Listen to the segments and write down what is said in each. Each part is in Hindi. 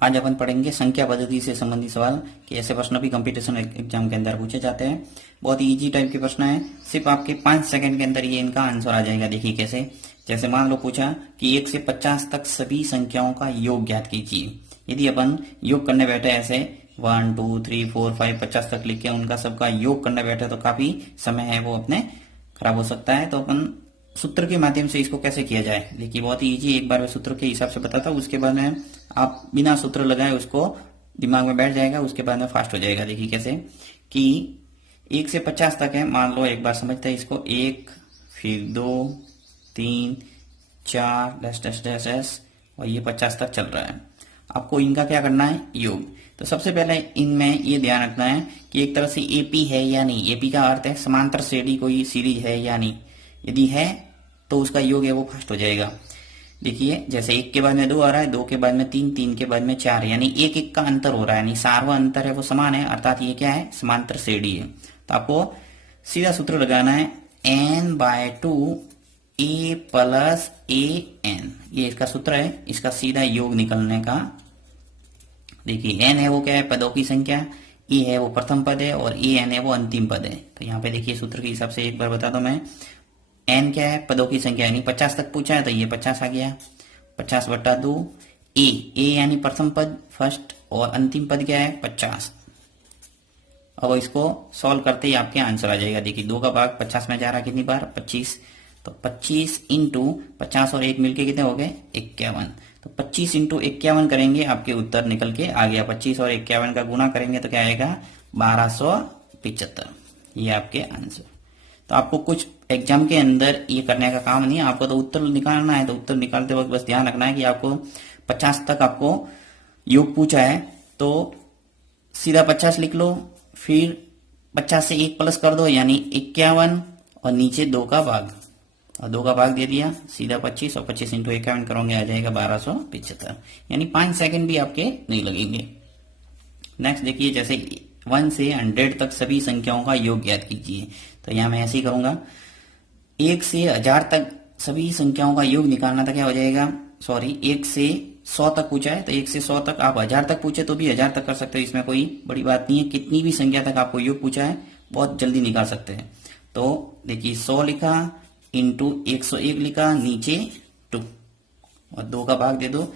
आज अपन पढ़ेंगे संख्या पद्धति से संबंधित सवाल कि ऐसे प्रश्न भी कंपटीशन एग्जाम के अंदर पूछे जाते हैं। बहुत ही इजी टाइप के प्रश्न है, सिर्फ आपके 5 सेकंड के अंदर ये इनका आंसर आ जाएगा। देखिए कैसे, जैसे मान लो पूछा कि 1 से 50 तक सभी संख्याओं का योग ज्ञात कीजिए। यदि अपन योग करने बैठे ऐसे 1 2 3 4 5 50 तक लिख के उनका सबका योग करने बैठे तो काफी समय है वो अपने खराब हो सकता है। तो अपन सूत्र के माध्यम से इसको कैसे किया जाए, देखिए बहुत ही इजी, एक बार मैं सूत्र के हिसाब से बताता हूँ, उसके बाद में आप बिना सूत्र लगाए उसको दिमाग में बैठ जाएगा, उसके बाद में फास्ट हो जाएगा। देखिए कैसे कि 1 से 50 तक है, मान लो एक बार समझते हैं इसको, 1 फिर 2 3 4 डैश डैश डैश डैश और ये 50 तक चल रहा है। आपको इनका क्या करना है, योग। तो सबसे पहले इनमें ये ध्यान रखना है कि एक तरह से एपी है या नहीं। एपी का अर्थ है समांतर श्रेणी कोई सीरीज है या नहीं, यदि है तो उसका योग है वो फर्स्ट हो जाएगा। देखिए जैसे 1 के बाद में 2 आ रहा है, 2 के बाद में 3, 3 के बाद में 4, यानी 1 1 का अंतर हो रहा है, यानी सार्वा अंतर है वो समान है, अर्थात ये क्या है, समांतर श्रेणी है। तो आपको सीधा सूत्र लगाना है n/2 a plus a n, ये इसका सूत्र है, इसका सीधा योग निकलने का। देखिए n है वो क्या है, पदों की संख्या, e है वो प्रथम पद है और a n है वो अंतिम पद है। तो यहाँ पे देखिए सूत्र के हिसाब से एक बार बता दो मैं, n क्या है, पदों की संख्या, यानी 50 तक पूछा है तो ये 50 आ गया, 50/2 a यानी प्रथम पद फर्स्ट और अंतिम पद क्या है 50। अब इसको सॉल्व करते ही आपके आंसर आ जाएगा। देखिए 2 का भाग 50 में जा रहा कितनी बार, 25, तो 25 इंटू 50 और 1 मिलके कितने हो गए 51। तो 25 इंटू 51 करेंगे, आपके उत्तर निकल के आ गया। 25 और 51 का गुना करेंगे तो क्या आएगा 1275, ये आपके आंसर। तो आपको कुछ एग्जाम के अंदर ये करने का काम नहीं है, आपको तो उत्तर निकालना है। तो उत्तर निकालते वक्त बस ध्यान रखना है कि आपको 50 तक आपको योग पूछा है तो सीधा 50 लिख लो, फिर 50 से 1 प्लस कर दो यानी 51 और नीचे 2 का भाग, और 2 का भाग दे दिया, सीधा 25 और 25 इंटू 51 करोगे आ जाएगा 1275, यानी 5 सेकंड भी आपके नहीं लगेंगे। नेक्स्ट देखिए, जैसे 1 से 100 तक सभी संख्याओं का योग ज्ञात कीजिए। तो यहां मैं ऐसे ही करूंगा, 1 से 1000 तक सभी संख्याओं का योग निकालना था, क्या हो जाएगा, सॉरी 1 से 100 तक पूछा है तो 1 से 100 तक, आप 1000 तक पूछे तो भी 1000 तक कर सकते हो, इसमें कोई बड़ी बात नहीं है। कितनी भी संख्या तक आपको योग पूछा है बहुत जल्दी निकाल सकते हैं। तो देखिए 100 लिखा इंटू 101 लिखा, नीचे 2 और 2 का भाग दे दो,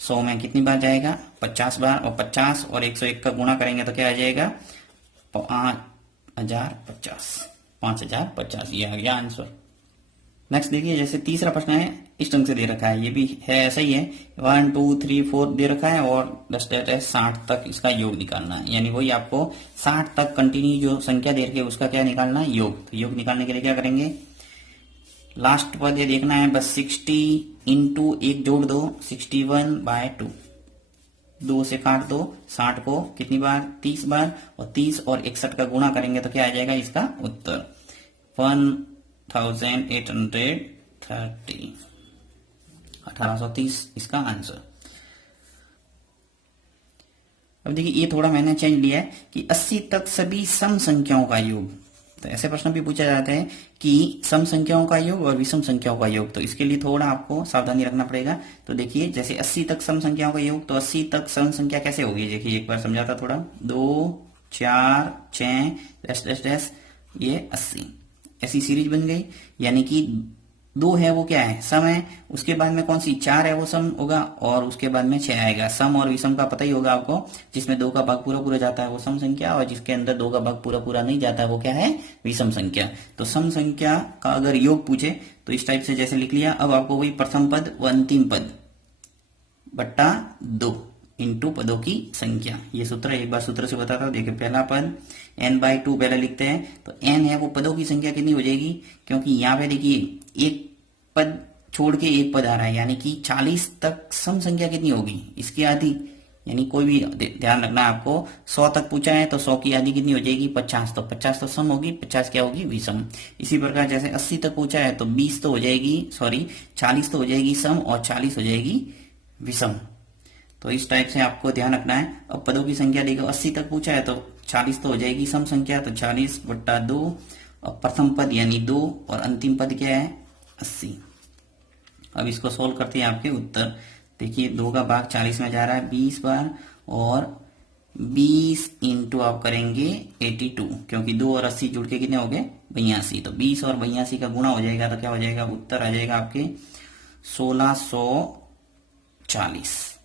100 में कितनी बार जाएगा 50 बार, और 50 और 101 का गुणा करेंगे तो क्या आ जाएगा 5050, ये आ गया आंसर। नेक्स्ट देखिए, जैसे तीसरा प्रश्न है इस ढंग से दे रखा है, ये भी है ऐसा ही है, 1 2 3 4 दे रखा है और 60 तक इसका योग निकालना है, यानी वही आपको 60 तक कंटिन्यू जो संख्या दे रखी है उसका क्या निकालना है, योग। तो योग निकालने के लिए क्या करेंगे, लास्ट पद ये देखना है बस, 60 इंटू 1 जोड़ दो 61/2, 2 से काट दो 60 को कितनी बार 30 बार, और 30 और 61 का गुणा करेंगे तो क्या आ जाएगा इसका उत्तर 1830, 1830 इसका आंसर। अब देखिए ये थोड़ा मैंने चेंज लिया है कि 80 तक सभी सम संख्याओं का योग। तो ऐसे प्रश्न भी पूछा जाता है कि सम संख्याओं का योग और विषम संख्याओं का योग, तो इसके लिए थोड़ा आपको सावधानी रखना पड़ेगा। तो देखिए जैसे 80 तक सम संख्याओं का योग, तो 80 तक सम संख्या कैसे होगी, देखिए एक बार समझाता थोड़ा, 2 4 6 डैश डैश डैश, ये 80 ऐसी सीरीज बन गई, यानी कि 2 है वो क्या है सम है, उसके बाद में कौन सी 4 है वो सम होगा, और उसके बाद में 6 आएगा। सम और विषम का पता ही होगा आपको, जिसमें 2 का भाग पूरा पूरा जाता है वो सम संख्या, और जिसके अंदर 2 का भाग पूरा पूरा नहीं जाता है वो क्या है, विषम संख्या। तो सम संख्या का अगर योग पूछे तो इस टाइप से जैसे लिख लिया। अब आपको वही प्रथम पद व अंतिम पद बट्टा 2 इंटू पदों की संख्या, ये सूत्र एक बार सूत्र से बताता हूं। देखिए पहला पद n/2 पहले लिखते हैं, तो n है वो पदों की संख्या कितनी हो जाएगी, क्योंकि यहाँ पे देखिए एक पद छोड़ के एक पद आ रहा है, यानी कि 40 तक सम संख्या कितनी होगी, इसकी आधी, यानी कोई भी ध्यान रखना है आपको। 100 तक पूछा है तो 100 की आधी कितनी हो जाएगी 50, तो 50 तो सम होगी, 50 क्या होगी विषम। इसी प्रकार जैसे 80 तक पूछा है तो 20 तो हो जाएगी, सॉरी 40 तो हो जाएगी सम और 40 हो जाएगी विषम। तो इस टाइप से आपको ध्यान रखना है। अब पदों की संख्या देखो, 80 तक पूछा है तो 40 तो हो जाएगी सम संख्या, तो 40/2, और प्रथम पद यानी 2 और अंतिम पद क्या है 80। अब इसको सोल्व करते हैं आपके उत्तर, देखिए 2 का भाग 40 में जा रहा है 20 बार, और 20 इंटू आप करेंगे 82, क्योंकि 2 और 80 जुड़ के कितने हो गए 82। तो 20 और 82 का गुणा हो जाएगा तो क्या हो जाएगा, उत्तर आ जाएगा आपके 1640।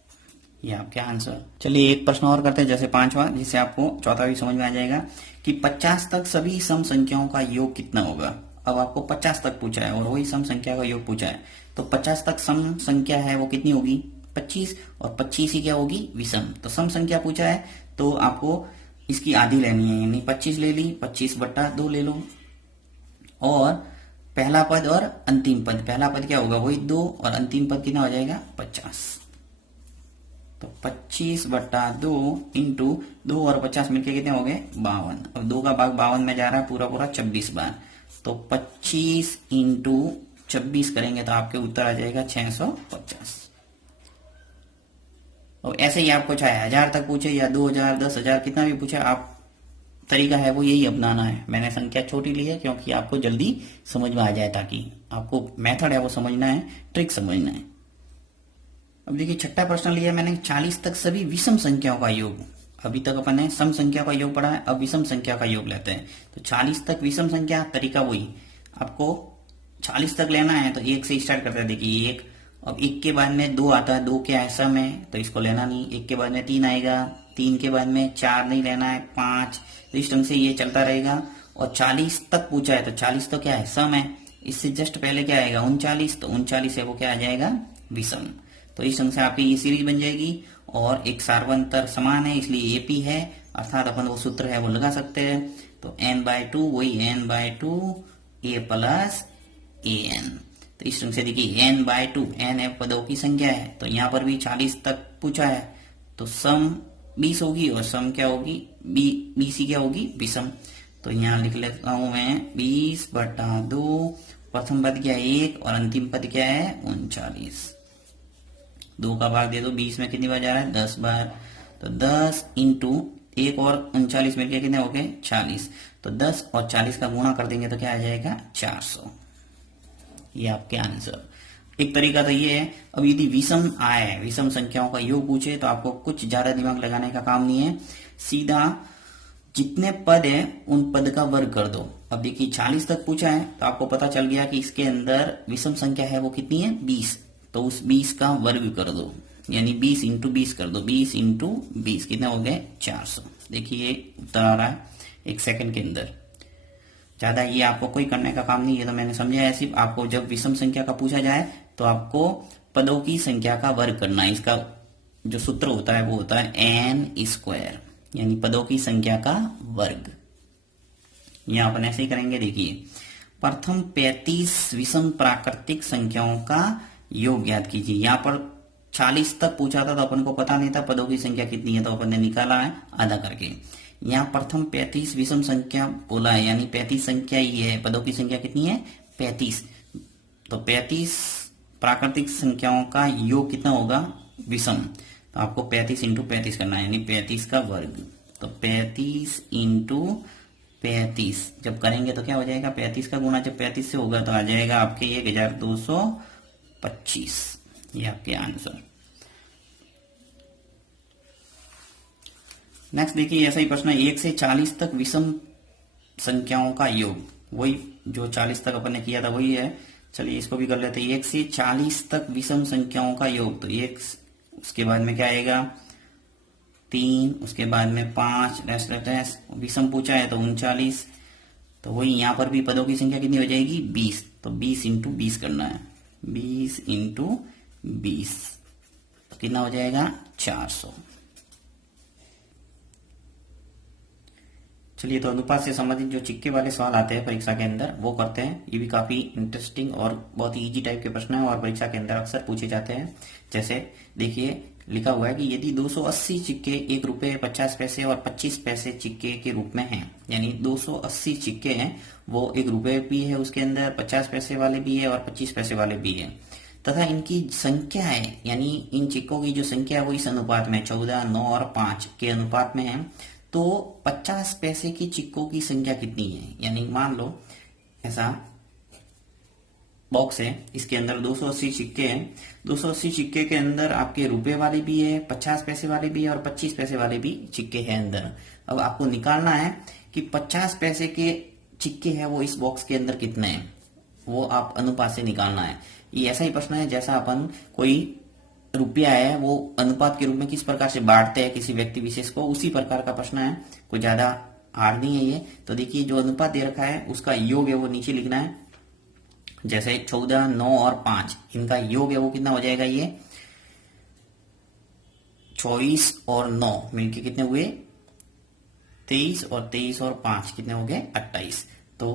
ये आपके आंसर। चलिए एक प्रश्न और करते हैं, जैसे 5वां, जिससे आपको चौथा भी समझ में आ जाएगा कि 50 तक सभी सम संख्याओं का योग कितना होगा। अब आपको 50 तक पूछा है और वही सम संख्या का योग पूछा है, तो 50 तक सम संख्या है वो कितनी होगी 25, और 25 ही क्या होगी विषम। तो सम संख्या पूछा है तो आपको इसकी आधी लेनी है, यानी 25 ले ली, 25/2 ले लो, और पहला पद और अंतिम पद, पहला पद क्या होगा वही 2, और अंतिम पद कितना हो जाएगा 50। तो 25/2 इंटू 2 और 50 मिलके कितने हो गए 52। अब 2 का भाग 52 में जा रहा है पूरा पूरा 26 बार, तो 25 इंटू 26 करेंगे तो आपके उत्तर आ जाएगा 650। और ऐसे ही आपको चाहे 1000 तक पूछे या 2000, 10,000, कितना भी पूछे, आप तरीका है वो यही अपनाना है। मैंने संख्या छोटी ली है क्योंकि आपको जल्दी समझ में आ जाए, ताकि आपको मेथड है वो समझना है, ट्रिक समझना है। अब देखिए छठा प्रश्न लिया मैंने, 40 तक सभी विषम संख्याओं का योग। अभी तक अपन ने सम संख्या का योग पढ़ा है, अब विषम संख्या का योग लेते हैं। तो 40 तक विषम संख्या, तरीका वही, आपको 40 तक लेना है तो 1 से स्टार्ट करते हैं। देखिए 1, अब 1 के बाद में 2 आता है, 2 क्या है सम है तो इसको लेना नहीं। 1 के बाद में 3 आएगा, 3 के बाद में 4 नहीं लेना है, 5, तो इस ढंग से ये चलता रहेगा। और 40 तक पूछा है तो 40 तो क्या है सम है, इससे जस्ट पहले क्या आएगा 39, तो 39 है वो क्या आ जाएगा विषम। तो इस ढंग से आपकी ये सीरीज बन जाएगी, और एक सार्वंतर समान है इसलिए एपी है, अर्थात अपन वो सूत्र है वो लगा सकते हैं। तो n/2 वही n/2 a प्लस an। तो इस ढंग से देखिए n/2, n है पदों की संख्या है, तो यहाँ पर भी 40 तक पूछा है तो सम 20 होगी और सम क्या होगी 20 क्या होगी विषम। तो यहाँ लिख लेता हूं मैं 20/2, प्रथम पद क्या है 1 और अंतिम पद क्या है 39। 2 का भाग दे दो 20 में कितनी बार जा रहा है 10 बार, तो 10 इंटू 1 और 39 मिलकर कितने हो गए 40। तो 10 और 40 का गुणा कर देंगे तो क्या आ जाएगा 400। ये आपके आंसर। एक तरीका तो ये है। अब यदि विषम आए, विषम संख्याओं का योग पूछे तो आपको कुछ ज्यादा दिमाग लगाने का काम नहीं है, सीधा जितने पद है उन पद का वर्ग कर दो। अब देखिए 40 तक पूछा है तो आपको पता चल गया कि इसके अंदर विषम संख्या है वो कितनी है 20, तो उस 20 का वर्ग कर दो, यानी 20 इंटू 20 कर दो। 20 इंटू 20 कितने हो गए 400। देखिए उत्तर आ रहा है 1 सेकंड के अंदर। ज्यादा ये आपको कोई करने का काम नहीं है, तो मैंने समझाया सिर्फ आपको जब विषम संख्या का पूछा जाए तो आपको पदों की संख्या का वर्ग करना है। इसका जो सूत्र होता है वो होता है n², यानी पदों की संख्या का वर्ग। यहां अपन ऐसे ही करेंगे। देखिए प्रथम 35 विषम प्राकृतिक संख्याओं का योग ज्ञात कीजिए। यहाँ पर 40 तक पूछा था तो अपन को पता नहीं था पदों की संख्या कितनी है, तो अपन ने निकाला है आधा करके। यहाँ प्रथम 35 विषम संख्या बोला है, यानी 35 संख्या ही है, पदों की संख्या कितनी है 35। तो 35 प्राकृतिक संख्याओं का योग कितना होगा विषम, तो आपको 35 इंटू 35 करना है, यानी 35 का वर्ग। तो 35 इंटू 35 जब करेंगे तो क्या हो जाएगा 35 का गुणा जब 35 से होगा तो आ जाएगा आपके 1225। ये आपके आंसर। नेक्स्ट देखिए ऐसा ही प्रश्न है, 1 से 40 तक विषम संख्याओं का योग। वही जो 40 तक अपन ने किया था वही है, चलिए इसको भी कर लेते हैं। 1 से 40 तक विषम संख्याओं का योग, तो 1 उसके बाद में क्या आएगा 3, उसके बाद में 5, विषम पूछा है तो 39। तो वही यहाँ पर भी पदों की संख्या कितनी हो जाएगी 20, तो 20 इंटू 20 करना है, 20 इंटू 20 तो कितना हो जाएगा 400। चलिए तो अनुपात से संबंधित जो चिक्के वाले सवाल आते हैं परीक्षा के अंदर वो करते हैं। ये भी काफी इंटरेस्टिंग और बहुत इजी टाइप के प्रश्न है और परीक्षा के अंदर अक्सर पूछे जाते हैं। जैसे देखिए लिखा हुआ है कि यदि 280 सिक्के 1 रुपए 50 पैसे और 25 पैसे सिक्के के रूप में हैं, यानी 280 सिक्के हैं वो 1 रुपए भी है उसके अंदर, 50 पैसे वाले भी है और 25 पैसे वाले भी है, तथा इनकी संख्या है, यानी इन सिक्कों की जो संख्या है वो इस अनुपात में 14, 9 और 5 के अनुपात में है, तो 50 पैसे की सिक्कों की संख्या कितनी है। यानी मान लो ऐसा बॉक्स है, इसके अंदर 280 सिक्के हैं। 280 सिक्के के अंदर आपके रुपए वाले भी है, 50 पैसे वाले भी है और 25 पैसे वाले भी सिक्के हैं अंदर। अब आपको निकालना है कि 50 पैसे के सिक्के हैं वो इस बॉक्स के अंदर कितने हैं, वो आप अनुपात से निकालना है। ये ऐसा ही प्रश्न है जैसा अपन कोई रुपया है वो अनुपात के रूप में किस प्रकार से बांटते हैं किसी व्यक्ति विशेष को, उसी प्रकार का प्रश्न है, कोई ज्यादा हार्ड नहीं है ये। तो देखिए जो अनुपात दे रखा है उसका योग है वो नीचे लिखना है। जैसे 14, 9 और 5 इनका योग है वो कितना हो जाएगा, ये 24 और 9 मिलके कितने हुए 23 और 23 और 5 कितने हो गए 28। तो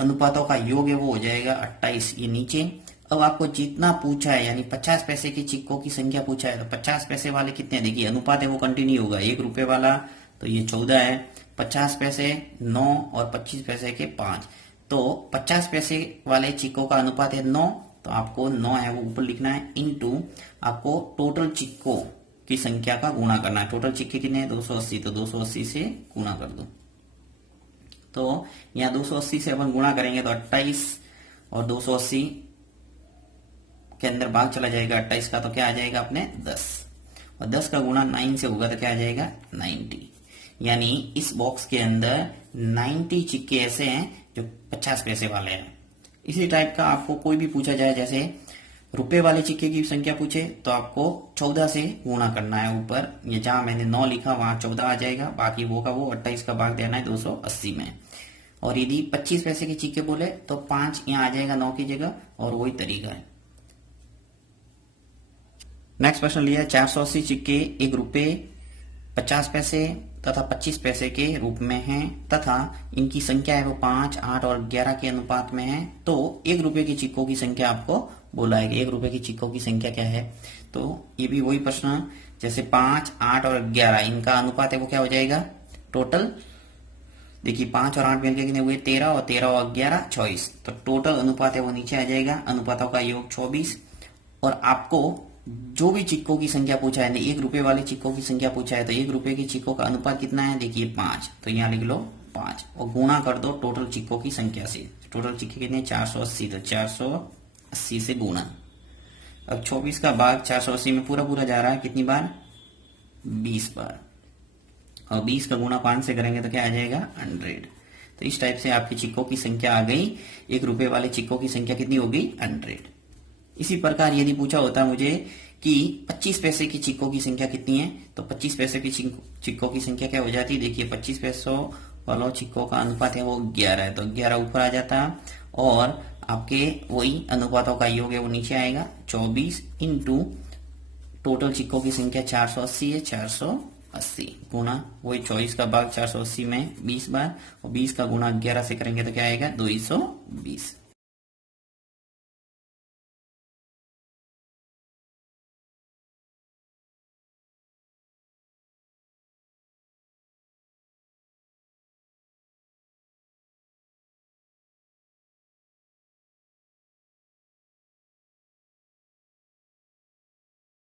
अनुपातों का योग है वो हो जाएगा 28, ये नीचे। अब आपको जितना पूछा है यानी 50 पैसे के सिक्कों की संख्या पूछा है, तो 50 पैसे वाले कितने, देखिए अनुपात है वो कंटिन्यू होगा। 1 रुपए वाला तो ये 14 है, 50 पैसे 9 और 25 पैसे के 5, तो 50 पैसे वाले सिक्कों का अनुपात है 9, तो आपको 9 है वो ऊपर लिखना है, इनटू आपको टोटल सिक्कों की संख्या का गुणा करना है। टोटल सिक्के कितने हैं 280, तो 280 से गुणा कर दो। तो यहाँ 280 से अपन गुणा करेंगे तो 28 और 280 के अंदर भाग चला जाएगा 28 का, तो क्या आ जाएगा अपने 10, और 10 का गुणा 9 से होगा तो क्या आ जाएगा 90। यानी इस बॉक्स के अंदर 90 सिक्के ऐसे हैं जो 50 पैसे वाले हैं। इसी टाइप का आपको कोई भी पूछा जाए, जैसे रुपए वाले सिक्के की संख्या पूछे तो आपको 14 से गुणा करना है ऊपर, ये जहां मैंने 9 लिखा वहां 14 आ जाएगा, बाकी वो का वो 28 का भाग देना है 280 में। और यदि 25 पैसे के सिक्के बोले तो 5 यहाँ आ जाएगा 9 की जगह, और वही तरीका है। नेक्स्ट प्रश्न लिया 480 सिक्के 1 रुपए 50 पैसे तथा 25 पैसे के रूप में हैं तथा इनकी संख्या है वो 5, 8 और 11 के अनुपात में है, तो 1 रुपए की सिक्कों की संख्या आपको बोला है कि 1 रुपए की सिक्कों की संख्या क्या है। तो ये भी वही प्रश्न, जैसे 5, 8 और 11 इनका अनुपात है वो क्या हो जाएगा टोटल, देखिए 5 और 8 मिलकर कितने हुए 13 और 13 और 11 24, तो टोटल अनुपात है वो नीचे आ जाएगा, अनुपातों का योग 24। और आपको जो भी सिक्कों की संख्या पूछा है, 1 रुपए वाले सिक्कों की संख्या पूछा है, तो 1 रुपए की सिक्कों का अनुपात कितना है, देखिए 5, तो यहाँ लिख लो 5 और गुणा कर दो टोटल सिक्कों की संख्या से। टोटल सिक्के कितने 480, तो 480 से गुणा। अब 24 का भाग 480 में पूरा पूरा जा रहा है, कितनी बार 20 बार, और 20 का गुणा 5 से करेंगे तो क्या आ जाएगा 100। तो इस टाइप से आपकी सिक्कों की संख्या आ गई। 1 रुपए वाले सिक्कों की संख्या कितनी हो गई 100। इसी प्रकार यदि पूछा होता मुझे कि 25 पैसे की सिक्कों की संख्या कितनी है, तो 25 पैसे की सिक्कों की संख्या क्या हो जाती है, देखिए 25 पैसों वालों सिक्कों का अनुपात है वो 11 है, तो 11 ऊपर आ जाता है, और आपके वही अनुपातों का योग है वो नीचे आएगा 24 इंटू टोटल सिक्कों की संख्या 480 है, 480 गुणा वही 24 का भाग 480 में 20 बार, और 20 का गुणा 11 से करेंगे तो क्या आएगा 220।